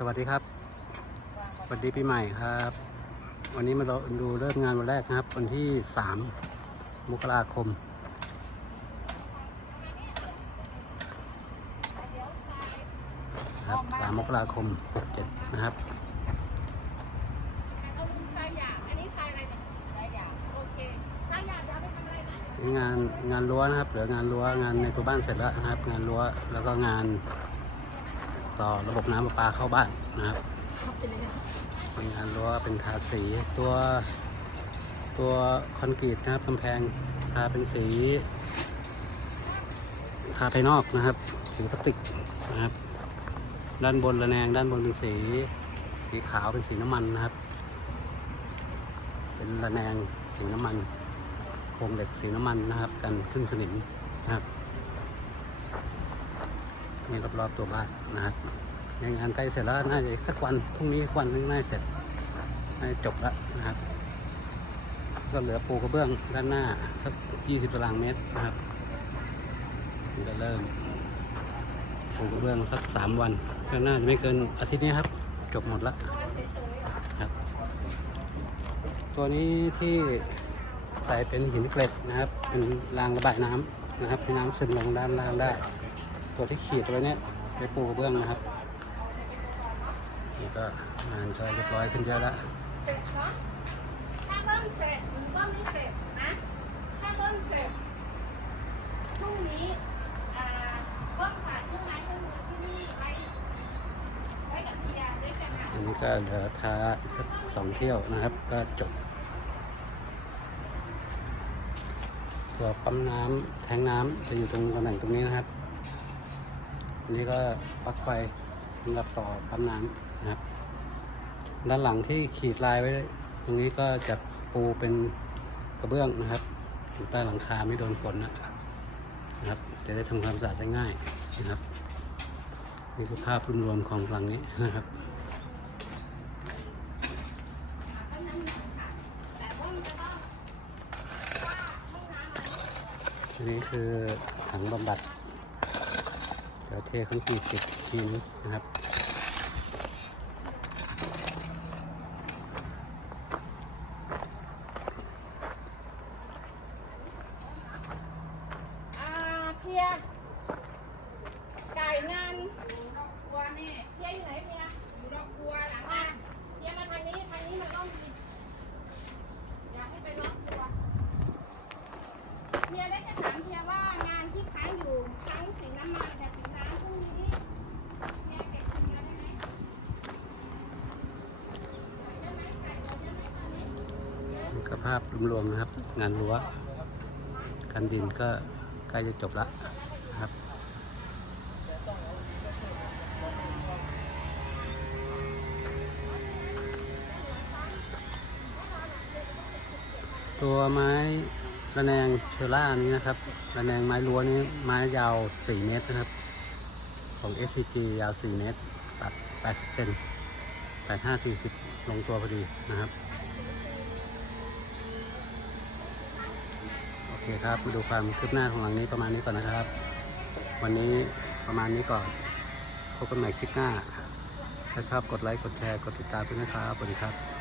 สวัสดีครับสวัสดีปีใหม่ครับ วันนี้มาดูเริ่มงานวันแรกนะครับ วันที่ 3 มกราคม ครับ 3 มกราคม 67 นะครับเอาทรายหยาบอันนี้ทรายอะไรเนี่ยทรายหยาบโอเคทรายหยาบจะเอาไปทำอะไรนะนี่งานงานรั้วนะครับ เหลืองานรั้วงานในตัวบ้านเสร็จแล้วนะครับ งานรั้วแล้วก็งาน ต่อระบบน้ำประปาเข้าบ้านนะครับเป็นงานรั้วเป็นทาสีตัวตัวคอนกรีตนะครับกำแพงทาเป็นสีทาภายนอกนะครับ สีพลาสติกนะครับ ด้านบนระแนงด้านบนเป็นสี สีขาวเป็นสีน้ำมันนะครับ เป็นระแนงสีน้ำมันโครงเหล็กสีน้ำมันนะครับ กันขึ้นสนิมนะครับ นี่รอบๆตัวบ้านนะครับงานใกล้เสร็จแล้วน่าจะอีกสักวันพรุ่งนี้วันนึงน่าเสร็จน่าจจบแล้วนะครับ ก็เหลือปูกระเบื้องด้านหน้าสัก20ตารางเมตรนะครับนี่ก็เริ่มปูกระเบื้องสัก3วันก็น่าจะไม่เกินอาทิตย์นี้ครับ จบหมดแล้วครับ ตัวนี้ที่ใส่เป็นหินเกล็ดนะครับ เป็นรางระบายน้ำนะครับให้น้ำซึมลงด้านล่างได้ ตัวนที่ขีดไว้เนี้ยไปปูกระเบื้องนะครับนี่ก็งานก็เรียบร้อยขึ้นเยอะแล้วเสร็จเนาะถ้าเบิ้มเสร็จหรือเบิ้มไม่เสร็จนะถ้าเบิ้มเสร็จพรุ่งนี้อ่าเบิ้มฝากเครื่องไม้เครื่องมือที่นี่ไว้ไว้กับพียด้วยกันนะอันนี้ก็เหลือทาอีกสักสองเที่ยวนะครับ ก็จบตัวปั๊มน้ำแทงน้ำจะอยู่ตรงตำแหน่งตรงนี้นะครับ อันนี้ก็ปลั๊กไฟสำหรับต่อปั๊มน้ำนะครับ ด้านหลังที่ขีดลายไว้ ตรงนี้ก็จะปูเป็นกระเบื้องนะครับอยู่ใต้หลังคาไม่โดนฝนนะครับจะได้ทำความสะอาดได้ง่ายนะครับนี่คือภาพรวมๆของหลังนี้นะครับน้ำอะไรอันนี้คือถังบำบัด เดี๋ยวเทคอนกรีตติดชิ้นนะครับ อ่าเพียจ่ายเงินนอกครัวนี่เพียอยู่ไหนเพียอยู่นอกครัวหลังบ้านเพียมาทางนี้ทางนี้มันต้องมีอยากให้ไปนอกครัวเพียได้จะถามเพียว่างานที่ค้างอยู่ทั้งสินน้ำมันแต่สินค้าพรุ่งนี้เพียเก็บคนเดียวได้ไหมได้ไหมจ่ายเงินได้ไหมตอนนี้ นี่ก็ ภาพรวมๆนะครับ งานรั้วกันดินก็ใกล้จะจบแล้วนะครับ ตัวไม้ระแนงเชอร่านี้นะครับระแนงไม้รั้วนี้ไม้ยาว 4 เมตรนะครับ ของ SCG ยาว 4 เมตรตัด 80 เซน85 40 ลงตัวพอดีนะครับ โอเคครับมาดูความคืบหน้าของหลังนี้ประมาณนี้ก่อนนะครับ วันนี้ประมาณนี้ก่อนพบกันใหม่คลิปหน้า ถ้าชอบกดไลค์ กดแชร์ กดติดตามด้วยนะครับสวัสดีครับ